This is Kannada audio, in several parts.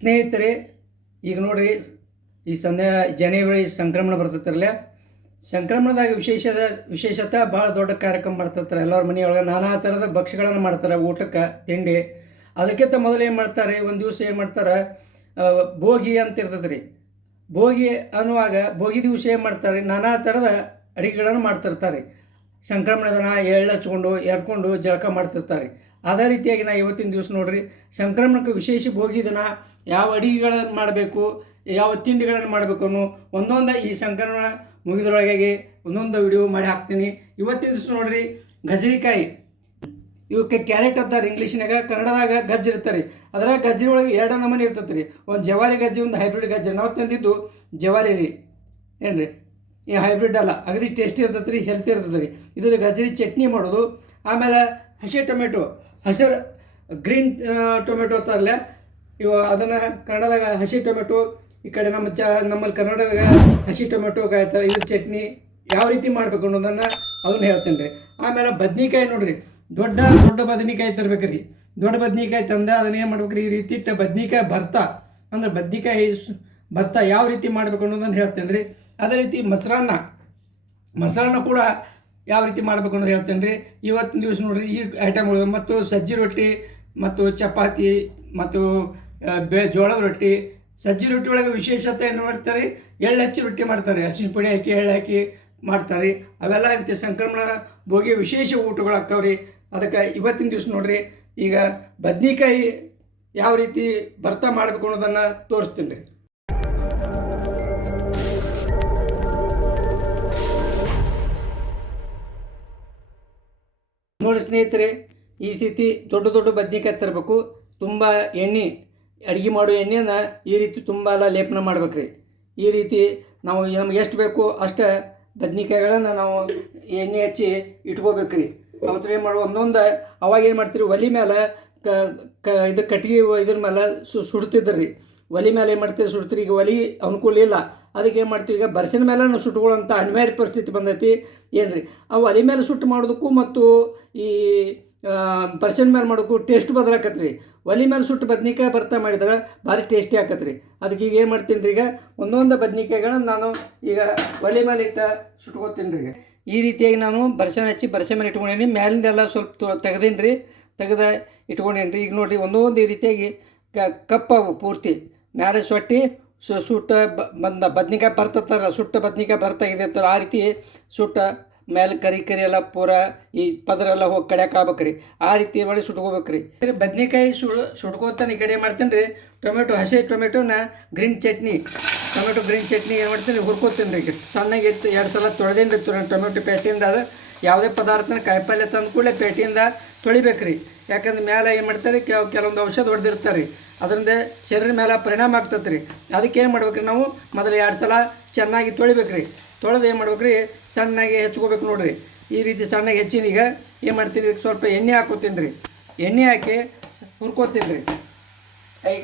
ಸ್ನೇಹಿತರೆ, ಈಗ ನೋಡಿರಿ, ಈ ಸಂಧ್ಯಾ ಜನವರಿ ಸಂಕ್ರಮಣ ಬರ್ತೈತಿರಲ್ಲ ಸಂಕ್ರಮಣದಾಗ ವಿಶೇಷದ, ವಿಶೇಷತೆ ಭಾಳ ದೊಡ್ಡ ಕಾರ್ಯಕ್ರಮ ಮಾಡ್ತಿರ್ತಾರೆ ಎಲ್ಲರ ಮನೆಯೊಳಗೆ. ನಾನಾ ಥರದ ಭಕ್ಷ್ಯಗಳನ್ನು ಮಾಡ್ತಾರೆ, ಊಟಕ್ಕೆ, ತಿಂಡಿ. ಅದಕ್ಕಿಂತ ಮೊದಲು ಏನು ಮಾಡ್ತಾರೆ, ಒಂದು ದಿವಸ ಏನು ಮಾಡ್ತಾರೆ ಭೋಗಿ ಅಂತ ಇರ್ತೈತೆ ರೀ ಭೋಗಿ ಅನ್ನುವಾಗ, ಭೋಗಿ ದಿವಸ ಏನು ಮಾಡ್ತಾರೆ, ನಾನಾ ಥರದ ಅಡುಗೆಗಳನ್ನು ಮಾಡ್ತಿರ್ತಾರೆ. ಸಂಕ್ರಮಣ ದಿನ ಎಳ್ಳು ಹಚ್ಕೊಂಡು, ಎರ್ಕೊಂಡು ಜಳಕ ಮಾಡ್ತಿರ್ತಾರೆ. ಅದೇ ರೀತಿಯಾಗಿ ನಾ ಇವತ್ತಿನ ದಿವಸ ನೋಡ್ರಿ, ಸಂಕ್ರಮಣಕ್ಕೆ ವಿಶೇಷ ಭೋಗಿ ದಿನ ಯಾವ ಅಡಿಗೆಗಳನ್ನು ಮಾಡಬೇಕು, ಯಾವ ತಿಂಡಿಗಳನ್ನು ಮಾಡಬೇಕು ಅನ್ನೋ ಒಂದೊಂದು ಈ ಸಂಕ್ರಮಣ ಮುಗಿದ್ರೊಳಗಾಗಿ ಒಂದೊಂದು ವಿಡಿಯೋ ಮಾಡಿ ಹಾಕ್ತೀನಿ. ಇವತ್ತಿನ ದಿವಸ ನೋಡ್ರಿ ಗಜರಿಕಾಯಿ ಇವಕ್ಕೆ ಕ್ಯಾರೆಟ್ ಅಂತಾರೆ ಇಂಗ್ಲೀಷ್ನಾಗ ಕನ್ನಡದಾಗ ಗಜ್ಜಿ ಇರ್ತಾರೆ. ಅದರ ಗಜ್ಜರಿ ಒಳಗೆ ಎರಡು ನಮೂನಿ ಇರ್ತೈತೆ ರೀ ಒಂದು ಜವಾರಿ ಗಜ್ಜಿ, ಒಂದು ಹೈಬ್ರಿಡ್ ಗಜ್ಜಿ. ನಾವು ತಂದಿದ್ದು ಜವಾರಿ ರೀ. ಏನು ರೀ ಈ ಹೈಬ್ರಿಡ್ ಅಲ್ಲ, ಅಗದಿ ಟೇಸ್ಟಿ ಇರ್ತೈತೆ ರೀ ಹೆಲ್ತಿ ಇರ್ತೈತೆ ರೀ ಇದರಲ್ಲಿ ಗಜ್ಜರಿ ಚಟ್ನಿ ಮಾಡೋದು, ಆಮೇಲೆ ಹಸಿ ಟೊಮೆಟೊ. ಹಸಿರು ಗ್ರೀನ್ ಟೊಮೆಟೊ ತರಲೆ. ಇವ ಅದನ್ನು ಕನ್ನಡದಾಗ ಹಸಿ ಟೊಮೆಟೊ, ಈ ಕಡೆ ನಮ್ಮ ಚ, ನಮ್ಮಲ್ಲಿ ಕನ್ನಡದಾಗ ಹಸಿ ಟೊಮೆಟೊ ಕಾಯ್ತಾರೆ. ಇದ್ರ ಚಟ್ನಿ, ಯಾವ ರೀತಿ ಮಾಡಬೇಕು ಅನ್ನೋದನ್ನು ಅದನ್ನು ಹೇಳ್ತೇನೆ ರೀ. ಆಮೇಲೆ ಬದ್ನಿಕಾಯಿ ನೋಡಿರಿ. ದೊಡ್ಡ ದೊಡ್ಡ ಬದ್ನಿಕಾಯಿ ತರ್ಬೇಕ್ರಿ. ದೊಡ್ಡ ಬದ್ನಿಕಾಯಿ ತಂದ ಅದನ್ನ ಏನು ಮಾಡ್ಬೇಕು ರೀ ಈ ರೀತಿ ಇಟ್ಟ ಬದ್ನಿಕಾಯಿ ಭರ್ತಾ ಅಂದ್ರೆ ಬದ್ನಿಕಾಯಿ ಭರ್ತಾ ಯಾವ ರೀತಿ ಮಾಡಬೇಕು ಅನ್ನೋದನ್ನು ಹೇಳ್ತೇನೆ ರೀ. ಅದೇ ರೀತಿ ಮೊಸರನ್ನ ಮೊಸರನ್ನ ಕೂಡ ಯಾವ ರೀತಿ ಮಾಡಬೇಕು ಅನ್ನೋದು ಹೇಳ್ತೇನೆ ರೀ ಇವತ್ತಿನ ದಿವಸ ನೋಡ್ರಿ, ಈ ಐಟಮ್ಗಳು ಮತ್ತು ಸಜ್ಜಿ ರೊಟ್ಟಿ ಮತ್ತು ಚಪಾತಿ ಮತ್ತು ಬೆ, ಜೋಳದ ರೊಟ್ಟಿ. ಸಜ್ಜಿ ರೊಟ್ಟಿ ಒಳಗೆ ವಿಶೇಷತೆ ಏನು ಮಾಡ್ತಾರೆ, ಎಳ್ಳು ಹಚ್ಚಿ ರೊಟ್ಟಿ ಮಾಡ್ತಾರೆ. ಅರಿಶಿನ ಪುಡಿ ಹಾಕಿ, ಎಳ್ಳು ಹಾಕಿ ಮಾಡ್ತಾರೆ. ಅವೆಲ್ಲ ಇಂಥ ಸಂಕ್ರಮಣ ಭೋಗಿ ವಿಶೇಷ ಊಟಗಳು ಹಾಕವ್ರಿ. ಅದಕ್ಕೆ ಇವತ್ತಿನ ದಿವಸ ನೋಡ್ರಿ, ಈಗ ಬದ್ನಿಕಾಯಿ ಯಾವ ರೀತಿ ಭರ್ತಾ ಮಾಡಬೇಕು ಅನ್ನೋದನ್ನು ತೋರಿಸ್ತೀನಿ ರೀ. ಸ್ನೇಹಿತರೆ, ಈ ರೀತಿ ದೊಡ್ಡ ದೊಡ್ಡ ಬದ್ನಿಕಾಯಿ ತರಬೇಕು. ತುಂಬ ಎಣ್ಣೆ, ಅಡುಗೆ ಮಾಡೋ ಎಣ್ಣೆನ ಈ ರೀತಿ ತುಂಬ ಎಲ್ಲ ಲೇಪನ ಮಾಡ್ಬೇಕ್ರಿ. ಈ ರೀತಿ ನಾವು ನಮ್ಗೆ ಎಷ್ಟು ಬೇಕು ಅಷ್ಟು ಬದ್ನಿಕಾಯಿಗಳನ್ನು ನಾವು ಎಣ್ಣೆ ಹಚ್ಚಿ ಇಟ್ಕೋಬೇಕ್ರಿ. ಅವತ್ತು ಏನು ಮಾಡೋ ಒಂದೊಂದು ಅವಾಗ ಏನು ಮಾಡ್ತೀರಿ, ಒಲೆ ಮೇಲೆ ಕ ಕ, ಇದು ಕಟ್ಟಿಗೆ ಇದ್ರ ಮೇಲೆ ಸುಡ್ತಿದ್ರು. ಒಲೆ ಮೇಲೆ ಏನು ಮಾಡ್ತೀವಿ ಸುಡ್ತೀರಿ, ಈಗ ಒಲೆ ಅನುಕೂಲ ಇಲ್ಲ. ಅದಕ್ಕೆ ಏನು ಮಾಡ್ತೀವಿ? ಈಗ ಬರ್ಸಿನ ಮೇಲೆ ನಾವು ಸುಟ್ಕೊಳ್ಳೋಂಥ ಅನಿವಾರ್ಯ ಪರಿಸ್ಥಿತಿ ಬಂದೈತಿ. ಏನು ರೀ ಆ ಒಲೆ ಮೇಲೆ ಸುಟ್ಟು ಮಾಡೋದಕ್ಕೂ ಮತ್ತು ಈ ಬರ್ಸಿನ ಮೇಲೆ ಮಾಡೋಕ್ಕೂ ಟೇಸ್ಟ್ ಬದಲಾಕತ್ರಿ. ಒಲೆ ಮೇಲೆ ಸುಟ್ಟು ಬದ್ನಿಕಾಯಿ ಬರ್ತಾ ಮಾಡಿದ್ರೆ ಭಾರಿ ಟೇಸ್ಟಿ ಆಕತ್ರಿ. ಅದಕ್ಕೆ ಈಗ ಏನು ಮಾಡ್ತೀನಿ ರೀ ಈಗ? ಒಂದೊಂದು ಬದ್ನಿಕಾಯಿಗಳನ್ನ ನಾನು ಈಗ ಒಲೆ ಮೇಲೆ ಇಟ್ಟ ಸುಟ್ಕೋತೀನಿ ರೀ ಈ ರೀತಿಯಾಗಿ ನಾನು ಬರ್ಸನ ಹಚ್ಚಿ ಬರ್ಸೆ ಮೇಲೆ ಇಟ್ಕೊಂಡೀನಿ. ಮೇಲಿಂದೆಲ್ಲ ಸ್ವಲ್ಪ ತೆಗ್ದೀನಿ ರೀ ತೆಗೆದ ಇಟ್ಕೊಂಡೇನಿ ರೀ ಈಗ ನೋಡಿರಿ ಒಂದೊಂದು ಈ ರೀತಿಯಾಗಿ ಕಪ್ಪವು ಪೂರ್ತಿ. ಮ್ಯಾಲೆ ಸೊಟ್ಟಿ ಸು, ಸುಟ್ಟ ಬಂದ ಬದ್ನಿಕಾಯಿ ಬರ್ತತ್ತಲ್ಲ, ಸುಟ್ಟ ಬದ್ನಿಕಾಯಿ ಅಂತಲ್ಲ ಆ ರೀತಿ ಸುಟ್ಟ ಮೇಲೆ ಕರಿ ಕರಿ ಎಲ್ಲ ಪೂರ ಈ ಪದರ ಎಲ್ಲ ಹೋಗಿ ಕಡ್ಯಾಕ ರೀ ಆ ರೀತಿ ಮಾಡಿ ಸುಟ್ಕೋಬೇಕು ರೀ ಬದ್ನೆಕಾಯಿ ಸುಡು, ಸುಟ್ಕೋತಾನೆ ಈ ಕಡೆ ಮಾಡ್ತೀನಿ ರೀ ಟೊಮೆಟೊ, ಹಸಿ ಟೊಮೆಟೊನ green chutney, tomato green chutney ಏನು ಮಾಡ್ತೀನಿ ಹುರ್ಕೋತೀನಿ ರೀ ಸಣ್ಣಗೆ ಇತ್ತು ಎರಡು ಸಲ ತೊಳೆದೇನು ರೀ ಟೊಮೆಟೊ ಪೇಟಿಯಿಂದ ಅದು ಯಾವುದೇ ಪದಾರ್ಥನ ಕಾಯಿಪಲ್ಯ ತಂದು ಕೂಡಲೇ ಪೇಟಿಯಿಂದ ತೊಳಿಬೇಕು ರೀ ಯಾಕಂದ್ರೆ ಮೇಲೆ ಏನು ಮಾಡ್ತಾರೆ ಕೆಲ ಕೆಲವೊಂದು ಔಷಧ ಹೊಡೆದಿರ್ತಾರೆ. ರೀ ಅದರಿಂದ ಶರೀರ ಮೇಲೆ ಪರಿಣಾಮ ಆಗ್ತದೆ ರೀ ಅದಕ್ಕೆ ಏನು ಮಾಡ್ಬೇಕು ನಾವು? ಮೊದಲು ಎರಡು ಸಲ ಚೆನ್ನಾಗಿ ತೊಳಿಬೇಕು ರೀ ತೊಳೆದು ಏನು ಮಾಡ್ಬೇಕು ರೀ ಸಣ್ಣಗೆ ಹೆಚ್ಕೋಬೇಕು ನೋಡಿರಿ. ಈ ರೀತಿ ಸಣ್ಣಗೆ ಹೆಚ್ಚಿನ ಈಗ ಏನು ಮಾಡ್ತೀನಿ? ಸ್ವಲ್ಪ ಎಣ್ಣೆ ಹಾಕೋತೀನಿ ರೀ ಎಣ್ಣೆ ಹಾಕಿ ಹುರ್ಕೋತೀನಿ ರೀ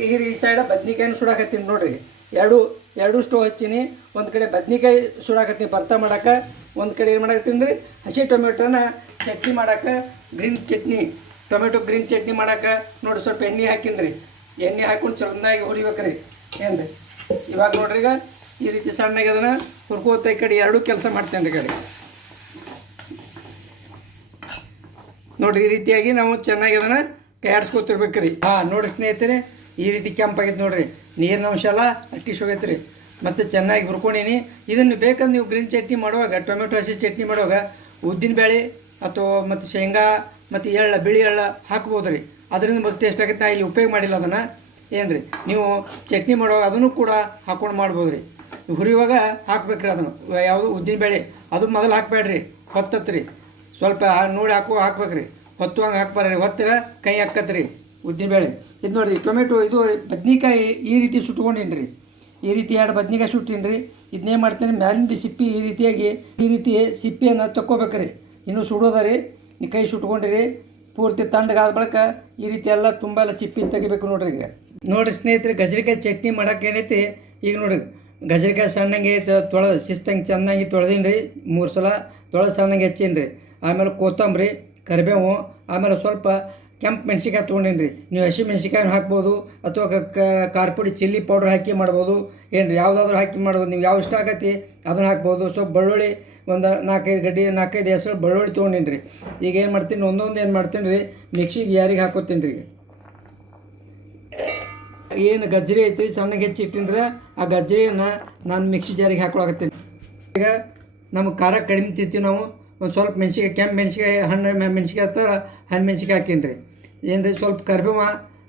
ಈಗ ಈ ಸೈಡ ಬದ್ನಿಕಾಯಿನ ಸುಡಾಕತ್ತೀನಿ ನೋಡಿರಿ. ಎರಡು ಎರಡು ಸ್ಟೋವ್ ಹಚ್ಚೀನಿ. ಒಂದು ಕಡೆ ಬದ್ನಿಕಾಯಿ ಸುಡಾಕತ್ತೀನಿ ಭರ್ತಾ ಮಾಡಕ್ಕೆ ಒಂದು ಕಡೆ ಏನು ಮಾಡಕತ್ತೀನಿ ರೀ ಹಸಿ ಟೊಮೆಟೊನ ಚಟ್ನಿ ಮಾಡಕ್ಕೆ green chutney. Tomato green chutney ಮಾಡಕ್ಕೆ ನೋಡಿ ಸ್ವಲ್ಪ ಎಣ್ಣೆ ಹಾಕಿನಿ ರೀ ಎಣ್ಣೆ ಹಾಕೊಂಡು ಚಂದಾಗಿ ಹೊಡಿಬೇಕ್ರಿ. ಏನು ರೀ ಇವಾಗ ನೋಡ್ರಿ ಈಗ ಈ ರೀತಿ ಸಣ್ಣಗೆ ಅದನ್ನು ಹುರ್ಕೋತ ಈ ಕಡೆ ಎರಡೂ ಕೆಲಸ ಮಾಡ್ತೇನೆ ರೀ ಕಡೆ. ನೋಡ್ರಿ, ಈ ರೀತಿಯಾಗಿ ನಾವು ಚೆನ್ನಾಗಿ ಅದನ್ನು ಕೈಯಾಡಿಸ್ಕೊತಿರ್ಬೇಕು ರೀ ಹಾಂ, ನೋಡಿ ಸ್ನೇಹಿತರೆ, ಈ ರೀತಿ ಕೆಂಪಾಗೈತೆ ನೋಡ್ರಿ. ನೀರಿನ ಅಂಶ ಎಲ್ಲ ಅಟ್ಟಿಸ್ ಹೋಗೈತೆ ರೀ ಮತ್ತು ಚೆನ್ನಾಗಿ ಹುರ್ಕೊಂಡೀನಿ. ಇದನ್ನು ಬೇಕಂದ್ರೆ ನೀವು ಗ್ರೀನ್ ಚಟ್ನಿ ಮಾಡುವಾಗ, ಟೊಮೆಟೊ, ಹಸಿ ಚಟ್ನಿ ಮಾಡುವಾಗ ಉದ್ದಿನ ಬೇಳೆ ಅಥವಾ ಮತ್ತು ಶೇಂಗಾ, ಮತ್ತು ಎಳ್ಳ, ಬಿಳಿ ಎಳ್ಳ ಹಾಕ್ಬೋದು ರೀ ಅದರಿಂದ ಮತ್ತೆ ಟೇಸ್ಟ್ ಆಗುತ್ತೆ. ನಾ ಇಲ್ಲಿ ಉಪಯೋಗ ಮಾಡಿಲ್ಲ ಅದನ್ನು. ಏನು ರೀ ನೀವು ಚಟ್ನಿ ಮಾಡುವಾಗ ಅದನ್ನು ಕೂಡ ಹಾಕ್ಕೊಂಡು ಮಾಡ್ಬೋದು ರೀ ಹುರಿಯುವಾಗ ಹಾಕ್ಬೇಕ್ರಿ ಅದನ್ನು. ಯಾವುದು ಉದ್ದಿನ ಬೇಳೆ, ಅದು ಮೊದಲು ಹಾಕಬೇಡ್ರಿ. ಹೊತ್ತತ್ರಿ. ಸ್ವಲ್ಪ ನೋಡಿ ಹಾಕು ಹಾಕ್ಬೇಕ್ರಿ. ಹೊತ್ತುವಂಗೆ ಹಾಕ್ಬಾರ್ರಿ. ಹೊತ್ತಿರ ಕೈ ಹಾಕತ್ರಿ ಉದ್ದಿನ ಬೇಳೆ. ಇದು ನೋಡಿರಿ, ಟೊಮೆಟೊ ಇದು ಬದ್ನಿಕಾಯಿ ಈ ರೀತಿ ಸುಟ್ಕೊಂಡಿನ್ರಿ. ರೀ ಈ ರೀತಿ ಎರಡು ಬದ್ನಿಕಾಯಿ ಸುಟ್ಟೀನಿ ರೀ ಇದನ್ನೇ ಮಾಡ್ತೀನಿ? ಮ್ಯಾಲಿಂದ ಸಿಪ್ಪಿ ಈ ರೀತಿಯಾಗಿ ಈ ರೀತಿ ಸಿಪ್ಪಿಯನ್ನು ತಕ್ಕೋಬೇಕ್ರಿ. ಇನ್ನೂ ಸುಡೋದ ರೀ. ಕೈ ಸುಟ್ಕೊಂಡಿರಿ. ಪೂರ್ತಿ ತಂಡಗಾದ ಬಳಿಕ ಈ ರೀತಿ ಎಲ್ಲ ತುಂಬ ಎಲ್ಲ ಸಿಪ್ಪಿ ತೆಗಿಬೇಕು ನೋಡ್ರಿ ಈಗ. ನೋಡಿರಿ ಸ್ನೇಹಿತರೆ, ಗಜರಿಕಾಯಿ ಚಟ್ನಿ ಮಾಡಕ್ಕೆ ಏನೈತಿ ಈಗ ನೋಡ್ರಿ, ಗಜರಿಕಾಯಿ ಸಣ್ಣಗೆ ತೊಳೆ ಶಿಸ್ತಂಗೆ ಚೆನ್ನಾಗಿ ತೊಳೆದೀನಿ ರೀ ಮೂರು ಸಲ ತೊಳೆದು ಸಣ್ಣಂಗೆ ಹೆಚ್ಚೀನಿ ರೀ ಆಮೇಲೆ ಕೊತ್ತಂಬರಿ, ಕರಿಬೇವು, ಆಮೇಲೆ ಸ್ವಲ್ಪ ಕೆಂಪು ಮೆಣಸಿಕಾಯಿ ತೊಗೊಂಡೇನಿ ರೀ ನೀವು ಹಸಿ ಮೆಣಸಿಕಾಯಿನ ಹಾಕ್ಬೋದು, ಅಥವಾ ಕ- ಕ- ಖಾರ ಪುಡಿ ಚಿಲ್ಲಿ ಪೌಡ್ರ್ ಹಾಕಿ ಮಾಡ್ಬೋದು. ಏನು ರೀ ಯಾವುದಾದ್ರೂ ಹಾಕಿ ಮಾಡ್ಬೋದು. ನೀವು ಯಾವ ಇಷ್ಟ ಆಗತ್ತೆ ಅದನ್ನು ಹಾಕ್ಬೋದು. ಸ್ವಲ್ಪ ಬೆಳ್ಳುಳ್ಳಿ ಒಂದು ನಾಲ್ಕೈದು ಗಡ್ಡಿ, ನಾಲ್ಕೈದು ಹೆಸರು ಬೆಳ್ಳುಳ್ಳಿ ತೊಗೊಂಡೀನಿ ರೀ ಈಗ ಏನು ಮಾಡ್ತೀನಿ, ಒಂದೊಂದು ಏನು ಮಾಡ್ತೀನಿ ರೀ ಮಿಕ್ಸಿಗೆ ಯಾರಿಗೆ ಹಾಕೋತೀನಿ ರೀ ಏನು ಗಜ್ಜರಿ ಐತಿ, ಸಣ್ಣಗೆ ಹೆಚ್ಚಿಟ್ಟಿನ್ರೆ ಆ ಗಜ್ಜರಿನ ನಾನು ಮಿಕ್ಸಿ ಜಾರಿಗೆ ಹಾಕೊಳಕತ್ತೀನಿ. ಈಗ ನಮಗೆ ಖಾರ ಕಡಿಮೆ ತಿಂತೀವಿ ನಾವು, ಒಂದು ಸ್ವಲ್ಪ ಮೆಣಸಿಗೆ ಕೆಂಪು ಮೆಣಸಿಕಾಯಿ ಹಣ್ಣು ಮೆಣಸಿಗೆ ಮೆಣ್ಸಿಕಾಯಿ ಹತ್ತ ಹಣ್ಣು ಮೆಣ್ಸಿಕಾಯಿ ಹಾಕೀನಿ ರೀ ಏನು ಸ್ವಲ್ಪ ಕರ್ಬೇವ,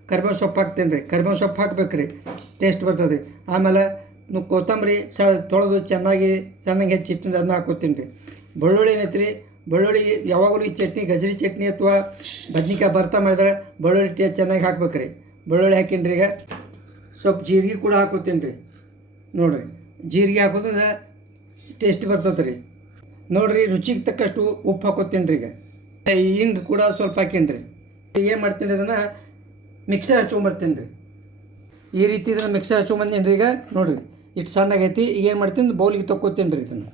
ಕರ್ಬೇವು ಸೊಪ್ಪು ಹಾಕ್ತೀನಿ ರೀ ಕರ್ಬೇವು ಸೊಪ್ಪು ಹಾಕ್ಬೇಕು ರೀ ಟೇಸ್ಟ್ ಬರ್ತದೆ ರೀ ಆಮೇಲೆ ಕೊತ್ತಂಬರಿ ಸ ತೊಳೆದು ಚೆನ್ನಾಗಿ ಸಣ್ಣಗೆ ಹೆಚ್ಚಿಟ್ಟಿನಿ ಅದನ್ನ ಹಾಕೋತೀನಿ ರೀ. ಬೆಳ್ಳುಳ್ಳಿ ಏನೈತೆ ರೀ ಬೆಳ್ಳುಳ್ಳಿ ಯಾವಾಗಲೂ ಈ ಚಟ್ನಿ, ಗಜರಿ ಚಟ್ನಿ ಅಥವಾ ಬದ್ನಿಕಾಯಿ ಭರ್ತಾ ಮಾಡಿದ್ರೆ ಬೆಳ್ಳುಳ್ಳಿ ಟೇಸ್ಟ್ ಚೆನ್ನಾಗಿ ಹಾಕ್ಬೇಕು ರೀ ಬೆಳ್ಳುಳ್ಳಿ ಹಾಕಿನ್ರಿ ಈಗ. ಸ್ವಲ್ಪ ಜೀರಿಗೆ ಕೂಡ ಹಾಕೋತೀನಿ ರೀ. ನೋಡಿರಿ, ಜೀರಿಗೆ ಹಾಕೋದ್ರೆ ಟೇಸ್ಟ್ ಬರ್ತದೆ ರೀ. ನೋಡಿರಿ, ರುಚಿಗೆ ತಕ್ಕಷ್ಟು ಉಪ್ಪು ಹಾಕೋತೀನಿ ರೀ ಈಗ. ಹಿಂಗೆ ಕೂಡ ಸ್ವಲ್ಪ ಹಾಕೀನಿ ರೀ ಏನು ಮಾಡ್ತೀನಿ ಅದನ್ನು ಮಿಕ್ಸರ್ ಹಚ್ಕೊಂಬರ್ತೀನಿ ರೀ. ಈ ರೀತಿ ಇದನ್ನು ಮಿಕ್ಸರ್ ಹಚ್ಕೊಂಬಂದೀನಿ ರೀ ಈಗ. ನೋಡಿರಿ. ಇಷ್ಟು ಸಣ್ಣಗೈತಿ ಈಗ ಏನು ಮಾಡ್ತೀನಿ ಬೌಲಿಗೆ ತೊಕ್ಕೋತೀನಿ ರೀ ಇದನ್ನು.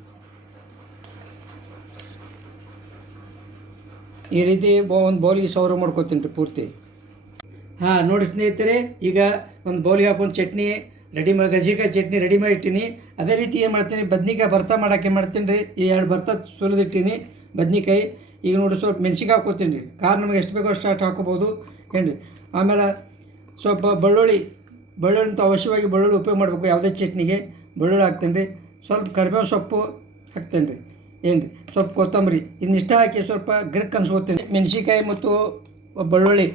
ಈ ರೀತಿ ಬೋ, ಒಂದು ಬೌಲಿಗೆ ಸೌರ ಮಾಡ್ಕೋತೀನಿ ರೀ ಪೂರ್ತಿ. ಹಾಂ, ನೋಡಿ ಸ್ನೇಹಿತರೆ, ಈಗ ಒಂದು ಬೌಲಿಗೆ ಹಾಕೊಂಡು ಚಟ್ನಿ ರೆಡಿ ಮಾಡಿ ಗಜಿಕಾಯಿ ಚಟ್ನಿ ರೆಡಿ ಮಾಡಿಟ್ಟಿನಿ ಅದೇ ರೀತಿ ಏನು ಮಾಡ್ತೀನಿ, ಬದ್ನಿಕಾಯಿ ಭರ್ತಾ ಮಾಡೋಕ್ಕೆ ಮಾಡ್ತೀನಿ ರೀ, ಈ ಎರಡು ಭರ್ತಾ ಸುಲಿದಿಟ್ಟಿನಿ ಬದ್ನಿಕಾಯಿ. ಈಗ ನೋಡಿ ಸ್ವಲ್ಪ ಮೆಣ್ಸಿಕಾಯಿ ಹಾಕೋತೀನಿ ರೀ. ಕಾರ್ ನಮಗೆ ಎಷ್ಟು ಬೇಕೋ ಅಷ್ಟು ಅಷ್ಟು ಹಾಕೋಬೋದು ಏನು ರೀ ಆಮೇಲೆ ಸ್ವಲ್ಪ ಬೆಳ್ಳುಳ್ಳಿ ಬೆಳ್ಳುಳ್ಳಿ ಅವಶ್ಯವಾಗಿ ಬೆಳ್ಳುಳ್ಳಿ ಉಪಯೋಗ ಮಾಡಬೇಕು, ಯಾವುದೇ ಚಟ್ನಿಗೆ ಬೆಳ್ಳುಳ್ಳಿ ಹಾಕ್ತೇನೆ ರೀ ಸ್ವಲ್ಪ ಕರಿಬೇವು ಸೊಪ್ಪು ಹಾಕ್ತೇನೆ ರೀ ಏನು ರೀ ಸ್ವಲ್ಪ ಕೊತ್ತಂಬರಿ. ಇನ್ನಿಷ್ಟ ಹಾಕಿ ಸ್ವಲ್ಪ ಗ್ರಿಕ್ ಅನ್ಸ್ಕೊತೀನಿ ಮೆಣಸಿಕಾಯಿ ಮತ್ತು ಬೆಳ್ಳುಳ್ಳಿ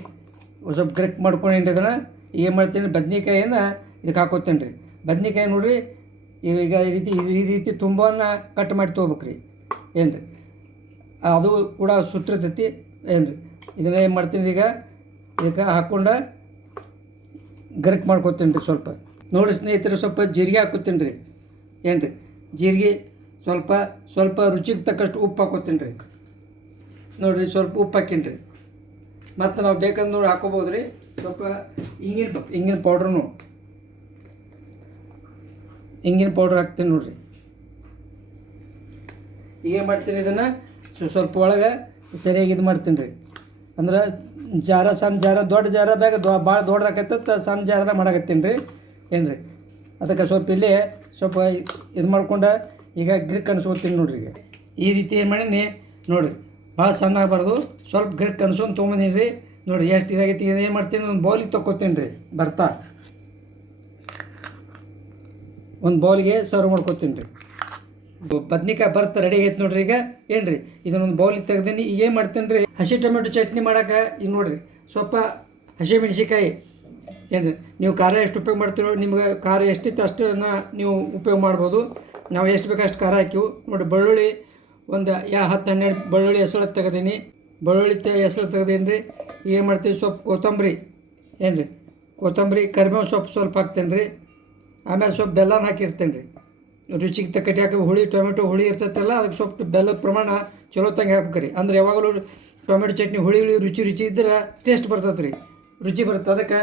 ಸ್ವಲ್ಪ ಗ್ರಿಕ್ ಮಾಡ್ಕೊಂಡು ಅದನ್ನು. ಏನು ಮಾಡ್ತೀನಿ ಬದ್ನೆಕಾಯಿಯನ್ನು ಇದಕ್ಕೆ ಹಾಕೋತೀನಿ ರೀ ಬದ್ನಿಕಾಯಿ ನೋಡಿರಿ ಈಗ ಈ ರೀತಿ ಈ ರೀತಿ ತುಂಬವನ್ನು ಕಟ್ ಮಾಡಿ ತೊಗೋಬೇಕು ರೀ ಏನು ರೀ ಅದು ಕೂಡ ಸುಟ್ಟಿರ್ತೈತಿ ಏನು ರೀ ಇದನ್ನ ಏನು ಮಾಡ್ತೀನಿ ಈಗ? ಇದಕ್ಕೆ ಹಾಕ್ಕೊಂಡು ಗರಕ್ ಮಾಡ್ಕೊತೀನಿ ರೀ ಸ್ವಲ್ಪ. ನೋಡಿ ಸ್ನೇಹಿತರೆ, ಸ್ವಲ್ಪ ಜೀರಿಗೆ ಹಾಕೋತೀನಿ ರೀ. ಏನು ರೀ ಜೀರಿಗೆ ಸ್ವಲ್ಪ ಸ್ವಲ್ಪ ರುಚಿಗೆ ತಕ್ಕಷ್ಟು ಉಪ್ಪು ಹಾಕೋತೀನಿ ರೀ. ನೋಡಿರಿ, ಸ್ವಲ್ಪ ಉಪ್ಪು ಹಾಕೀನಿ ರೀ. ಮತ್ತು ನಾವು ಬೇಕಂದ್ರೆ ನೋಡಿ ಹಾಕೋಬೋದು ರೀ. ಸ್ವಲ್ಪ ಹಿಂಗಿನ ಹಿಂಗಿನ ಪೌಡ್ರೂ ಹಿಂಗಿನ ಪೌಡ್ರ್ ಹಾಕ್ತೀನಿ ನೋಡಿರಿ. ಏನು ಮಾಡ್ತೀನಿ ಇದನ್ನು? ಸ್ವಲ್ಪ ಒಳಗೆ ಸರಿಯಾಗಿ ಇದು ಮಾಡ್ತೀನಿ ರೀ. ಅಂದ್ರೆ ಜಾರ, ಸಣ್ಣ ಜಾರ, ದೊಡ್ಡ ಜಾರದಾಗ ದೊ ಭಾಳ ದೊಡ್ಡದಾಗತ್ತ ಸಣ್ಣ ಜಾರದಾಗ ಮಾಡಾಕತ್ತೀನಿ ರೀ. ಏನು ರೀ? ಅದಕ್ಕೆ ಸ್ವಲ್ಪ ಇಲ್ಲಿ ಸ್ವಲ್ಪ ಇದು ಮಾಡ್ಕೊಂಡು ಈಗ ಗಿರ್ ಅನ್ಸ್ಕೊತೀನಿ ನೋಡ್ರಿ ಈಗ. ಈ ರೀತಿ ಏನು ಮಾಡೀನಿ? ನೋಡಿರಿ ಭಾಳ ಸಣ್ಣ ಆಗಬಾರ್ದು ಸ್ವಲ್ಪ ಗಿರ್ ಅನ್ಸ್ಕೊಂಡು ತೊಗೊಂಬಂದೀನಿ ರೀ. ನೋಡಿ ಎಷ್ಟು ಇದಾಗೈತಿ ಏನು ಮಾಡ್ತೀನಿ? ಒಂದು ಬೌಲಿಗೆ ತೊಗೊತೀನಿ ರೀ. ಬರ್ತಾ? ಒಂದು ಬೌಲಿಗೆ ಸರ್ವ್ ಮಾಡ್ಕೊತೀನಿ ರೀ. ಬದ್ನಿಕಾಯಿ ಬರ್ತಾ ರೆಡಿ ಆಗೈತೆ ನೋಡ್ರಿ ಈಗ. ಏನು ರೀ ಇದನ್ನೊಂದು ಬೌಲಿಗೆ ತೆಗ್ದೀನಿ. ಈಗ ಏನು ಮಾಡ್ತೀನಿ ರೀ? ಹಸಿ ಟೊಮೆಟೊ ಚಟ್ನಿ ಮಾಡೋಕೆ ಈಗ ನೋಡಿರಿ, ಸ್ವಲ್ಪ ಹಸಿ ಮೆಣಸಿಕಾಯಿ ಏನು ನೀವು ಖಾರ ಎಷ್ಟು ಉಪಯೋಗ ಮಾಡ್ತೀರೋ, ನಿಮ್ಗೆ ಖಾರ ಎಷ್ಟಿತ್ತು ಅಷ್ಟನ್ನು ನೀವು ಉಪಯೋಗ ಮಾಡ್ಬೋದು. ನಾವು ಎಷ್ಟು ಬೇಕು ಅಷ್ಟು ಖಾರ ಹಾಕಿವು. ನೋಡಿ, ಬೆಳ್ಳುಳ್ಳಿ ಒಂದು, ಯಾ ಹತ್ತು ಹನ್ನೆರಡು ಬೆಳ್ಳುಳ್ಳಿ ಹೆಸಳು ತೆಗೆದೀನಿ. ಬೆಳ್ಳುಳ್ಳಿ ತೆ ಹೆಸಳು ತೆಗ್ದೀನಿ ರೀ ಏನು ಮಾಡ್ತೀವಿ ಸ್ವಲ್ಪ ಕೊತ್ತಂಬರಿ. ಏನು ರೀ ಕೊತ್ತಂಬರಿ, ಕರಿಬೇವು ಸೊಪ್ಪು ಸ್ವಲ್ಪ ಹಾಕ್ತೇನೆ ರೀ ಆಮೇಲೆ ಸ್ವಲ್ಪ ಬೆಲ್ಲನ ಹಾಕಿರ್ತೇನೆ ರೀ ರುಚಿಗೆ ತಕ್ಕಟ್ಟಿ ಹಾಕಿ ಹುಳಿ, ಟೊಮೆಟೊ ಹುಳಿ ಇರ್ತೈತಲ್ಲ ಅದಕ್ಕೆ ಸ್ವಲ್ಪ ಬೆಲ್ಲದ ಪ್ರಮಾಣ ಚಲೋ ತಂಗೆ ಹಾಕ್ಬೇಕು ರೀ ಅಂದ್ರೆ ಯಾವಾಗಲೂ ಟೊಮೆಟೊ ಚಟ್ನಿ ಹುಳಿ ಹುಳಿ ರುಚಿ ರುಚಿ ಇದ್ರೆ ಟೇಸ್ಟ್ ಬರ್ತೈತೆ ರೀ ರುಚಿ ಬರುತ್ತೆ. ಅದಕ್ಕೆ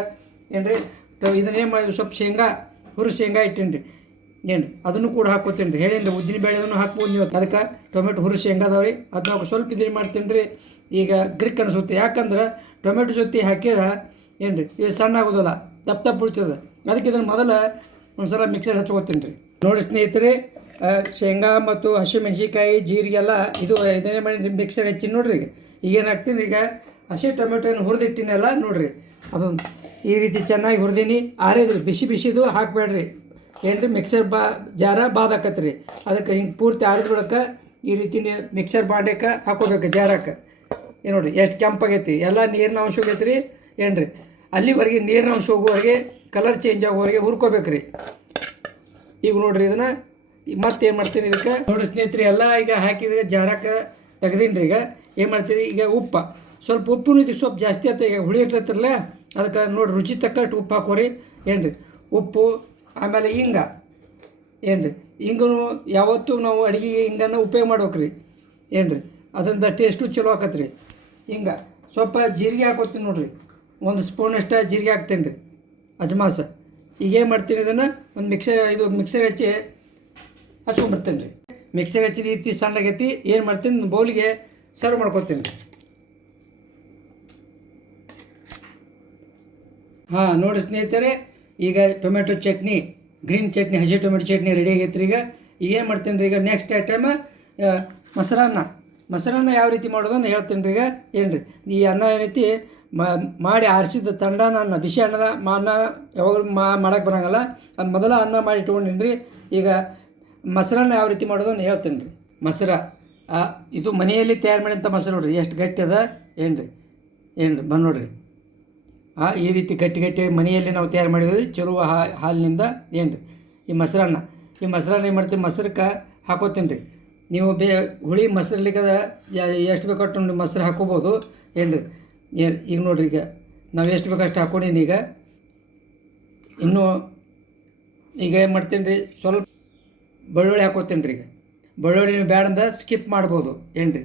ಏನು ರೀ ಇದನ್ನೇನು ಮಾಡಿದ್ರು, ಸ್ವಲ್ಪ ಶೇಂಗಾ ಹುರು ಶೇಂಗಾ ಇಟ್ಟೀನಿ ರೀ ಏನು ಅದನ್ನು ಕೂಡ ಹಾಕೋತೀನಿ ರೀ ಹೇಳಿಂದ ಉದ್ದಿನ ಬೇಳೆದನ್ನು ಹಾಕ್ಬೋದು ನೀವು. ಅದಕ್ಕೆ ಟೊಮೆಟೊ ಹುರು ಶೇಂಗಾ ಅದಾವೆ ರೀ ಅದನ್ನ ಸ್ವಲ್ಪ ಇದನ್ನ ಮಾಡ್ತೀನಿ ರೀ ಈಗ ಗ್ರಿಕ್ ಅನಿಸುತ್ತೆ. ಯಾಕಂದ್ರೆ ಟೊಮೆಟೊ ಜೊತೆ ಹಾಕಿದ್ರೆ ಏನು ರೀ ಇದು ಸಣ್ಣ ಆಗೋದಲ್ಲ, ದಪ್ಪ ತಪ್ಪು ಉಳಿತದೆ. ಅದಕ್ಕೆ ಇದನ್ನು ಮೊದಲ ಒಂದು ಸಲ ಮಿಕ್ಸರ್ ಹಚ್ಕೋತೀನಿ ರೀ ನೋಡಿ ಸ್ನೇಹಿತರೆ ಶೇಂಗಾ ಮತ್ತು ಹಸಿಮೆಣಸಿಕಾಯಿ ಜೀರಿಗೆ ಎಲ್ಲ ಇದು ಇದನ್ನೇ ಮಾಡಿ ಮಿಕ್ಸರ್ ಹಚ್ಚಿ ನೋಡ್ರಿ ಈಗೇನು ಹಾಕ್ತೀನಿ? ಈಗ ಹಸಿ ಟೊಮೆಟೊ ಏನು ಹುರಿದಿಟ್ಟಿನಲ್ಲ ನೋಡಿರಿ. ಅದೊಂದು ಈ ರೀತಿ ಚೆನ್ನಾಗಿ ಹುರಿದೀನಿ. ಆರಿದ್ರಿ ಬಿಸಿ ಬಿಸಿದು ಹಾಕಬೇಡ್ರಿ. ಏನ್ರಿ ಮಿಕ್ಸರ್ ಬಾ, ಜಾರ ಬಾದಾಕತ್ರಿ ಅದಕ್ಕೆ ಹಿಂಗೆ ಪೂರ್ತಿ ಆರಿದ್ರೊಳಕ್ಕೆ ಈ ರೀತಿ ಮಿಕ್ಸರ್ ಬಾಂಡೆಕ್ಕೆ ಹಾಕೋಬೇಕು ಜಾರಕ್ಕೆ. ಏನು ನೋಡಿರಿ, ಎಷ್ಟು ಕೆಂಪಾಗೈತಿ. ಎಲ್ಲ ನೀರಿನ ಅಂಶ ಹೋಗೈತೆ ರೀ ಏನು ರೀ ಅಲ್ಲಿವರೆಗೆ ನೀರಿನ ಅಂಶ ಹೋಗುವವರೆಗೆ ಕಲರ್ ಚೇಂಜ್ ಆಗೋವರೆಗೆ ಹುರ್ಕೋಬೇಕು ರೀ ಈಗ ನೋಡ್ರಿ ಇದನ್ನ. ಮತ್ತೇನು ಮಾಡ್ತೀನಿ ಇದಕ್ಕೆ? ನೋಡ್ರಿ ಸ್ನೇಹಿತರೆ, ಎಲ್ಲ ಈಗ ಹಾಕಿದ ಜಾರಕ್ಕೆ ತೆಗ್ದೀನಿ ರೀ ಈಗ. ಏನು ಮಾಡ್ತೀರಿ? ಈಗ ಉಪ್ಪು. ಸ್ವಲ್ಪ ಉಪ್ಪು ಇದಕ್ಕೆ ಸ್ವಲ್ಪ ಜಾಸ್ತಿ ಆಯ್ತು ಈಗ ಹುಳಿ ಇರ್ತೈತಿರಲ್ಲ ಅದಕ್ಕೆ ನೋಡಿ ರುಚಿ ತಕ್ಕಷ್ಟು ಉಪ್ಪು ಹಾಕೋರಿ. ಏನು ರೀ ಉಪ್ಪು, ಆಮೇಲೆ ಹಿಂಗ ಏನು ರೀ ಹಿಂಗೂ ಯಾವತ್ತೂ ನಾವು ಅಡುಗೆಗೆ ಹಿಂಗನ್ನು ಉಪಯೋಗ ಮಾಡ್ಬೇಕು ರೀ ಏನು ರೀ ಅದರಿಂದ ಟೇಸ್ಟು ಚಲೋ ಆಕತ್ರಿ. ರೀ ಹಿಂಗೆ ಸ್ವಲ್ಪ ಜೀರಿಗೆ ಹಾಕೋತೀನಿ ನೋಡಿರಿ. ಒಂದು ಸ್ಪೂನಷ್ಟು ಜೀರಿಗೆ ಹಾಕ್ತೇನೆ ರೀ ಅಜಮಾಸ. ಈಗ ಏನು ಮಾಡ್ತೀನಿ ಇದನ್ನು? ಒಂದು ಮಿಕ್ಸರ್, ಇದು ಮಿಕ್ಸರ್ ಹಚ್ಚಿ ಹಚ್ಕೊಂಡ್ಬಿಡ್ತೇನೆ ರೀ ಮಿಕ್ಸರ್ ಹಚ್ಚಿ ರೀತಿ ಸಣ್ಣಗೈತಿ. ಏನು ಮಾಡ್ತೀನಿ? ಬೌಲಿಗೆ ಸರ್ವ್ ಮಾಡ್ಕೊತೀನಿ ಹಾಂ, ನೋಡಿ ಸ್ನೇಹಿತರೆ, ಈಗ ಟೊಮೆಟೊ ಚಟ್ನಿ, ಗ್ರೀನ್ ಚಟ್ನಿ, ಹಸಿ ಟೊಮೆಟೊ ಚಟ್ನಿ ರೆಡಿ ಆಗೈತೆ ರೀ ಈಗ. ಈಗ ಏನು ಮಾಡ್ತೀನಿ ರೀ ಈಗ? ನೆಕ್ಸ್ಟ್ ಐಟಮ್ ಮೊಸರನ್ನ. ಮೊಸರನ್ನ ಯಾವ ರೀತಿ ಮಾಡೋದನ್ನು ಹೇಳ್ತೀನಿ ರೀ ಈಗ. ಏನು ರೀ ಈ ಅನ್ನ ಏನೈತಿ ಮಾಡಿ ಆರಿಸಿದ ತಂಡನ ಅನ್ನ, ಬಿಸಿ ಅನ್ನದ ಅನ್ನ ಯಾವಾಗಲೂ ಮಾಡಕ್ಕೆ ಬರೋಂಗಲ್ಲ. ಅದು ಮೊದಲ ಅನ್ನ ಮಾಡಿ ಇಟ್ಕೊಂಡಿನಿ ರೀ ಈಗ ಮೊಸರನ್ನ ಯಾವ ರೀತಿ ಮಾಡೋದನ್ನು ಹೇಳ್ತೀನಿ ರೀ. ಮೊಸರ. ಇದು ಮನೆಯಲ್ಲಿ ತಯಾರು ಮಾಡಿದಂಥ ಮೊಸರು ನೋಡ್ರಿ, ಎಷ್ಟು ಗಟ್ಟಿ ಅದ ಏನು ರೀ ಏನು ರೀ ಬಂದು ನೋಡ್ರಿ. ಆ, ಈ ರೀತಿ ಗಟ್ಟಿ ಗಟ್ಟಿ ಮನೆಯಲ್ಲಿ ನಾವು ತಯಾರು ಮಾಡಿದ್ವಿ ಹಾ, ಹಾಲಿನಿಂದ ಏನು ರೀ ಈ ಮೊಸರನ್ನ. ಈ ಮೊಸರನ್ನ ಏನು ಮಾಡ್ತೀವಿ, ಮೊಸರಕ್ಕೆ ಹಾಕೋತೀನಿ ರೀ ನೀವು ಬೇ, ಹುಳಿ ಮೊಸರಲಿಕ್ಕೆ ಎಷ್ಟು ಬೇಕಟ್ಟು ನೀವು ಮೊಸರು ಹಾಕೋಬೋದು ಏನು ರೀ ಏನು, ಈಗ ನೋಡ್ರಿ ಈಗ, ನಾವು ಎಷ್ಟು ಬೇಕಷ್ಟು ಹಾಕೊಂಡೀನಿ ಈಗ. ಇನ್ನೂ ಈಗ ಏನು ಮಾಡ್ತೀನಿ ರೀ ಸ್ವಲ್ಪ ಬೆಳ್ಳುಳ್ಳಿ ಹಾಕೋತೀನಿ ರೀ ಈಗ. ಬೆಳ್ಳುಳ್ಳಿ ನೀವು ಬ್ಯಾಡಂದ ಸ್ಕಿಪ್ ಮಾಡ್ಬೋದು. ಏನು ರೀ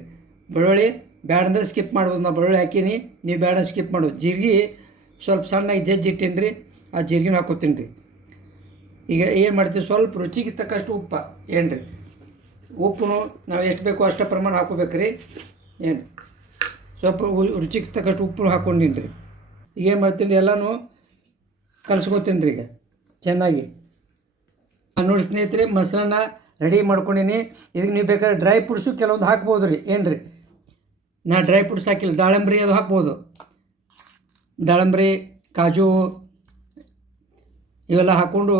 ಬೆಳ್ಳುಳ್ಳಿ ಬ್ಯಾಡಂದ ಸ್ಕಿಪ್ ಮಾಡ್ಬೋದು. ನಾವು ಬೆಳ್ಳುಳ್ಳಿ ಹಾಕೀನಿ, ನೀವು ಬ್ಯಾಡ ಸ್ಕಿಪ್ ಮಾಡೋದು ಜೀರಿಗೆ ಸ್ವಲ್ಪ ಸಣ್ಣಗೆ ಜಜ್ಜಿ ಇಟ್ಟೀನಿ ರೀ ಆ ಜೀರಿಗೆನೂ ಹಾಕೋತೀನಿ ರೀ ಈಗ ಏನು ಮಾಡ್ತೀವಿ? ಸ್ವಲ್ಪ ರುಚಿಗೆ ತಕ್ಕಷ್ಟು ಉಪ್ಪು. ಏನು ರೀ ಉಪ್ಪು ನಾವು ಎಷ್ಟು ಬೇಕೋ ಅಷ್ಟು ಪ್ರಮಾಣ ಹಾಕೋಬೇಕು ರೀ ಏನು? ಸ್ವಲ್ಪ ರುಚಿಗೆ ತಕ್ಕಷ್ಟು ಉಪ್ಪು ಹಾಕ್ಕೊಂಡಿನಿ ರೀ ಈಗ ಏನು ಮಾಡ್ತೀನಿ ಎಲ್ಲನೂ ಕಲಸ್ಕೊತೀನಿ ರೀ ಈಗ. ಚೆನ್ನಾಗಿ. ನೋಡಿ ಸ್ನೇಹಿತರೆ, ಮೊಸರನ್ನ ರೆಡಿ ಮಾಡ್ಕೊಂಡೀನಿ. ಇದಕ್ಕೆ ನೀವು ಬೇಕಾದ್ರೆ ಡ್ರೈ ಫ್ರೂಟ್ಸು ಕೆಲವೊಂದು ಹಾಕ್ಬೋದು ರೀ. ಏನು ರೀ? ನಾ ಡ್ರೈ ಫ್ರೂಟ್ಸ್ ಹಾಕಿಲ್ಲ. ದಾಳಂಬ್ರಿ ಅದು ಹಾಕ್ಬೋದು. ದಾಳಂಬ್ರಿ, ಕಾಜು ಇವೆಲ್ಲ ಹಾಕ್ಕೊಂಡು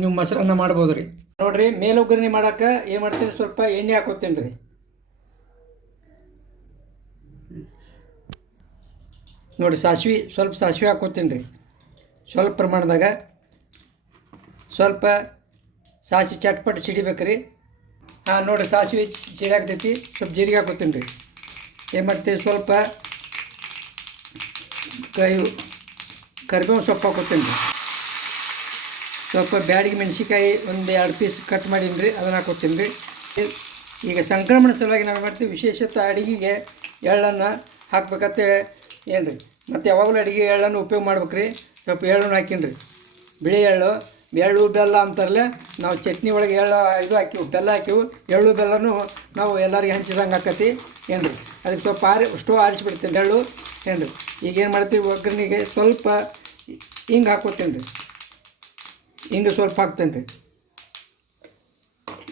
ನೀವು ಮೊಸರನ್ನ ಮಾಡ್ಬೋದು ರೀ. ನೋಡಿರಿ, ಮೇಲೊಗ್ಗರಣೆ ಮಾಡೋಕ್ಕೆ ಏನು ಮಾಡ್ತೀನಿ? ಸ್ವಲ್ಪ ಎಣ್ಣೆ ಹಾಕೋತೀನಿ ರೀ. ನೋಡಿ, ಸಾಸಿವೆ, ಸ್ವಲ್ಪ ಸಾಸಿವೆ ಹಾಕೋತೀನಿ ರೀ. ಸ್ವಲ್ಪ ಪ್ರಮಾಣದಾಗ ಸ್ವಲ್ಪ ಸಾಸಿವೆ ಚಟ್ಪಟ್ ಸಿಡಿಬೇಕು ರೀ ಹಾಂ, ನೋಡಿರಿ ಸಾಸಿವೆ ಸಿಡಾಕ್ತೈತಿ ಸ್ವಲ್ಪ ಜೀರಿಗೆ ಹಾಕೋತೀನಿ ರೀ. ಏನು ಮಾಡ್ತೀವಿ ಸ್ವಲ್ಪ ಕೈ ಕರಿಬೇವು ಸೊಪ್ಪು ಹಾಕೋತೀನಿ ರೀ. ಸ್ವಲ್ಪ ಬ್ಯಾಡಿಗೆ ಮೆಣಸಿಕಾಯಿ ಒಂದು ಎರಡು ಪೀಸ್ ಕಟ್ ಮಾಡೀನಿ ರೀ, ಅದನ್ನು ಹಾಕೋತೀನಿ ರೀ. ಈಗ ಸಂಕ್ರಮಣ ಸಲುವಾಗಿ ನಾವು ಮಾಡ್ತೀವಿ, ವಿಶೇಷತೆ ಅಡಿಗೆಗೆ ಎಳ್ಳನ್ನು ಹಾಕ್ಬೇಕಂತ ಏನು ರೀ ಮತ್ತು ಯಾವಾಗಲೂ ಅಡುಗೆ ಎಳ್ಳನ್ನು ಉಪಯೋಗ ಮಾಡ್ಬೇಕು ರೀ ಸ್ವಲ್ಪ ಎಳ್ಳನ್ನು ಹಾಕೀನಿ ರೀ ಬಿಳಿ ಎಳ್ಳು ಎಳ್ಳು ಬೆಲ್ಲ ಅಂತಾರಲ್ಲೇ, ನಾವು ಚಟ್ನಿ ಒಳಗೆ ಎಳ್ಳು ಇದು ಹಾಕಿವು, ಬೆಲ್ಲ ಹಾಕಿವು. ಎಳ್ಳು ಬೆಲ್ಲನೂ ನಾವು ಎಲ್ಲರಿಗೆ ಹಂಚಿದಂಗೆ ಆಕತಿ ಏನು ಅದಕ್ಕೆ ಸ್ವಲ್ಪ ಆರಿ ಸ್ಟೋ ಆರಿಸ್ಬಿಡ್ತೀನಿ ಎಳ್ಳು ಏನು ರೀ ಈಗ ಏನು ಮಾಡ್ತೀವಿ, ಒಗ್ಗರಣೆಗೆ ಸ್ವಲ್ಪ ಹಿಂಗೆ ಹಾಕೋತೀನಿ ರೀ. ಹಿಂಗೆ ಸ್ವಲ್ಪ ಹಾಕ್ತೇನೆ ರೀ.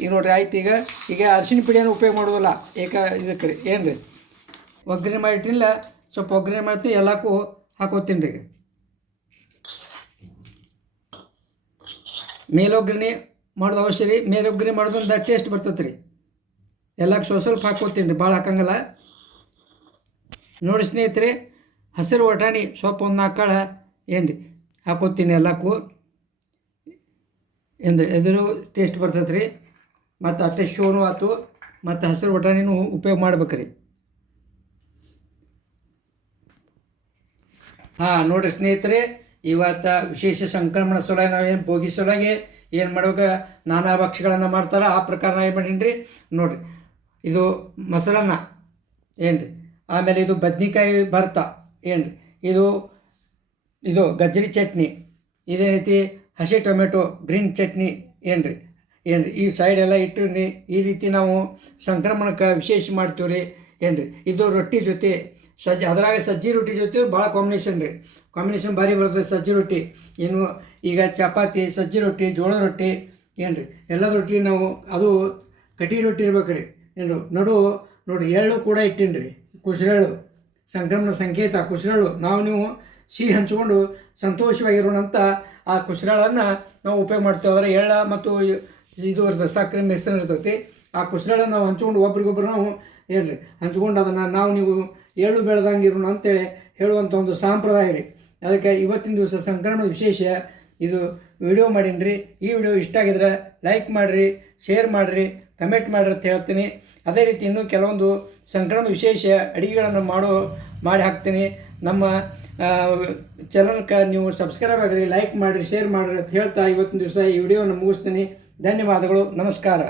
ಈಗ ನೋಡಿರಿ, ಆಯ್ತು ಈಗ ಈಗ ಅರಿಶಿನ ಪುಡಿಯನ್ನು ಉಪಯೋಗ ಮಾಡೋದಿಲ್ಲ, ಏಕ ಇದಕ್ಕೆ ರೀ ಏನು ರೀ ಒಗ್ಗರಣೆ ಮಾಡಿಟ್ಟಿಲ್ಲ ಸ್ವಲ್ಪ ಒಗ್ಗರಣೆ ಮಾಡ್ತೀವಿ ಎಲ್ಲಕ್ಕೂ ಹಾಕೋತೀನಿ ರೀ ಮೇಲೊಗ್ಗರಣೆ ಮಾಡೋದು ಅವಶ್ಯ ರೀ. ಮೇಲೊಗ್ಗರಣೆ ಮಾಡೋದ್ರಿಂದ ಟೇಸ್ಟ್ ಬರ್ತೈತೆ ರೀ. ಎಲ್ಲ ಸ್ವಲ್ಪ ಸ್ವಲ್ಪ ರೀ. ಭಾಳ ಹಾಕಂಗಲ್ಲ. ನೋಡಿ ಸ್ನೇಹಿತರೆ, ಹಸಿರು ಒಟಾಣಿ ಸೊಪ್ಪು ಒಂದು ನಾಲ್ಕು ಕಾಳು ಏನು ರೀ, ಹಾಕೋತೀನಿ ಎಲ್ಲಕ್ಕೂ ಎಂದು ಎದುರು ಟೇಸ್ಟ್ ಬರ್ತೈತೆ ರೀ. ಮತ್ತು ಅಷ್ಟೇ ಶೋನು ಆಯ್ತು ಮತ್ತು ಹಸಿರು ಬಟಾಣಿನೂ ಉಪಯೋಗ ಮಾಡ್ಬೇಕು ರೀ. ಹಾಂ, ನೋಡಿರಿ ಸ್ನೇಹಿತರೆ ಇವತ್ತು ವಿಶೇಷ ಸಂಕ್ರಮಣ ಸಲುವಾಗಿ ನಾವೇನು ಸಲುವಾಗಿ ಏನು ಮಾಡ್ಬೇಕು? ನಾನಾ ಭಕ್ಷ್ಯಗಳನ್ನು ಮಾಡ್ತಾರೆ, ಆ ಪ್ರಕಾರ ಏನು ಮಾಡೀನಿ ನೋಡಿರಿ, ಇದು ಮೊಸರನ್ನ ಏನು ರೀ ಆಮೇಲೆ ಇದು ಬದ್ನಿಕಾಯಿ ಭರ್ತ ಏನು ಇದು ಇದು ಗಜ್ಜರಿ ಚಟ್ನಿ, ಇದೇ ರೀತಿ ಹಸಿ ಟೊಮೆಟೊ, ಗ್ರೀನ್ ಚಟ್ನಿ ಏನು ರೀ ಏನು ರೀ ಈ ಸೈಡ್ ಎಲ್ಲ ಇಟ್ಟು ಈ ರೀತಿ ನಾವು ಸಂಕ್ರಮಣಕ್ಕೆ ವಿಶೇಷ ಮಾಡ್ತೀವಿ ರೀ ಏನು ಇದು ರೊಟ್ಟಿ ಜೊತೆ ಸಜ್ಜಿ, ಅದ್ರಾಗ ಸಜ್ಜಿ ರೊಟ್ಟಿ ಜೊತೆ ಭಾಳ ಕಾಂಬಿನೇಷನ್ ರೀ. ಕಾಂಬಿನೇಷನ್ ಭಾರಿ ಬರ್ತದೆ ಸಜ್ಜಿ ರೊಟ್ಟಿ. ಏನು ಈಗ ಚಪಾತಿ, ಸಜ್ಜಿ ರೊಟ್ಟಿ, ಜೋಳ ರೊಟ್ಟಿ ಏನು ರೀ ಎಲ್ಲದ ರೊಟ್ಟಿ ನಾವು, ಅದು ಕಟಿ ರೊಟ್ಟಿ ಇರ್ಬೇಕು ರೀ. ಏನು ನಡು ನೋಡಿ ಎಳ್ಳು ಕೂಡ ಇಟ್ಟೀನಿ ರೀ ಕುಸ್ರೆಳ್ಳು, ಸಂಕ್ರಮಣ ಸಂಕೇತ, ಕುಸ್ರೆಳ್ಳು. ನಾವು ನೀವು ಸಿಹಿ ಹಂಚ್ಕೊಂಡು ಸಂತೋಷವಾಗಿರೋಣ ಅಂತ ಆ ಕುಸ್ರೆಳನ್ನು ನಾವು ಉಪಯೋಗ ಮಾಡ್ತೇವೆ. ಅಂದರೆ ಎಳ್ಳ ಮತ್ತು ಇದು ಇರ್ತದೆ, ಸಕ್ಕರೆ ಮೆಸನ್ ಇರ್ತೈತಿ. ಆ ಕುಸ್ರೆಳನ್ನು ನಾವು ಹಂಚ್ಕೊಂಡು ಒಬ್ರಿಗೊಬ್ರು ನಾವು ಏನು ರೀ ಹಂಚ್ಕೊಂಡು ಅದನ್ನು ನಾವು ನೀವು ಎಳ್ಳು ಬೆಳೆದಂಗೆ ಇರೋಣ ಅಂತೇಳಿ ಹೇಳುವಂಥ ಒಂದು ಸಂಪ್ರದಾಯ ರೀ. ಅದಕ್ಕೆ ಇವತ್ತಿನ ದಿವಸ ಸಂಕ್ರಮಣ ವಿಶೇಷ ಇದು ವಿಡಿಯೋ ಮಾಡೀನಿ ಈ ವಿಡಿಯೋ ಇಷ್ಟ ಆಗಿದ್ರೆ ಲೈಕ್ ಮಾಡಿರಿ ಶೇರ್ ಮಾಡಿರಿ ಕಮೆಂಟ್ ಮಾಡಿರಿ ಅಂತ ಹೇಳ್ತೀನಿ. ಅದೇ ರೀತಿ ಇನ್ನೂ ಕೆಲವೊಂದು ಸಂಕ್ರಮಣ ವಿಶೇಷ ಅಡುಗೆಗಳನ್ನು ಮಾಡೋ, ಮಾಡಿ ಹಾಕ್ತೀನಿ. ನಮ್ಮ ಚಾನಲ್ಗೆ ನೀವು ಸಬ್ಸ್ಕ್ರೈಬ್ ಆಗಿರಿ ಲೈಕ್ ಮಾಡಿರಿ ಶೇರ್ ಮಾಡಿರಿ ಅಂತ ಹೇಳ್ತಾ ಇವತ್ತಿನ ದಿವಸ ಈ ವಿಡಿಯೋನ ಮುಗಿಸ್ತೀನಿ. ಧನ್ಯವಾದಗಳು, ನಮಸ್ಕಾರ.